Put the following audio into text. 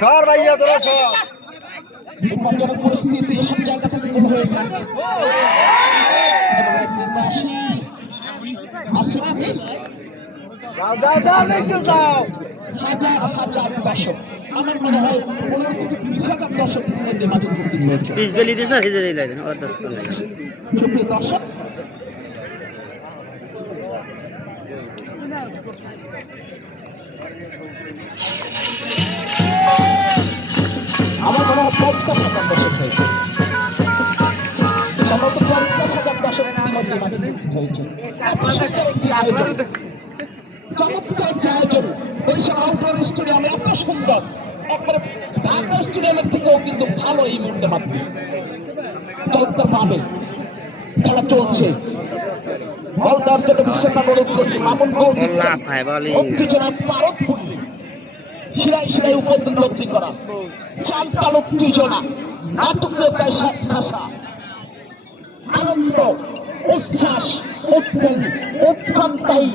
সর ভাইয়া তোরা সর। বিপজ্জনক পরিস্থিতি এসব জায়গা থেকে গোল হয়ে থাকে। হাজার হাজার দর্শক, আমার মনে হয় 15 থেকে 20,000 দর্শক ইতিমধ্যে মাঠে উপস্থিত হয়েছে। সুপ্রিয় দর্শক, আমার মনে হয় 50,000 দর্শক হয়েছে। সম্ভবত 50,000 দর্শক ইতিমধ্যে মাঠে উপস্থিত হয়েছে। এত সুন্দর একটি আয়োজন, চমৎকার একটি আয়োজন। বরিশাল আউটডোর স্টেডিয়ামে এত সুন্দর, একবারে ঢাকা স্টেডিয়ামের থেকেও কিন্তু ভালো এই মুহূর্তে মাঠে। চমৎকার ভাবে খেলা চলছে। বল দেওয়ার জন্য বিশ্বকাপ অনুরোধ করছে, মামুন গোল দিচ্ছেন। উত্তেজনা পারদ পড়লে শিরায় শিরায় উপলব্ধি করা, চান্তাল উত্তেজনা, নাটকীয়তায় ঠাসা, আনন্দ, উচ্ছ্বাস, উৎকণ্ঠায়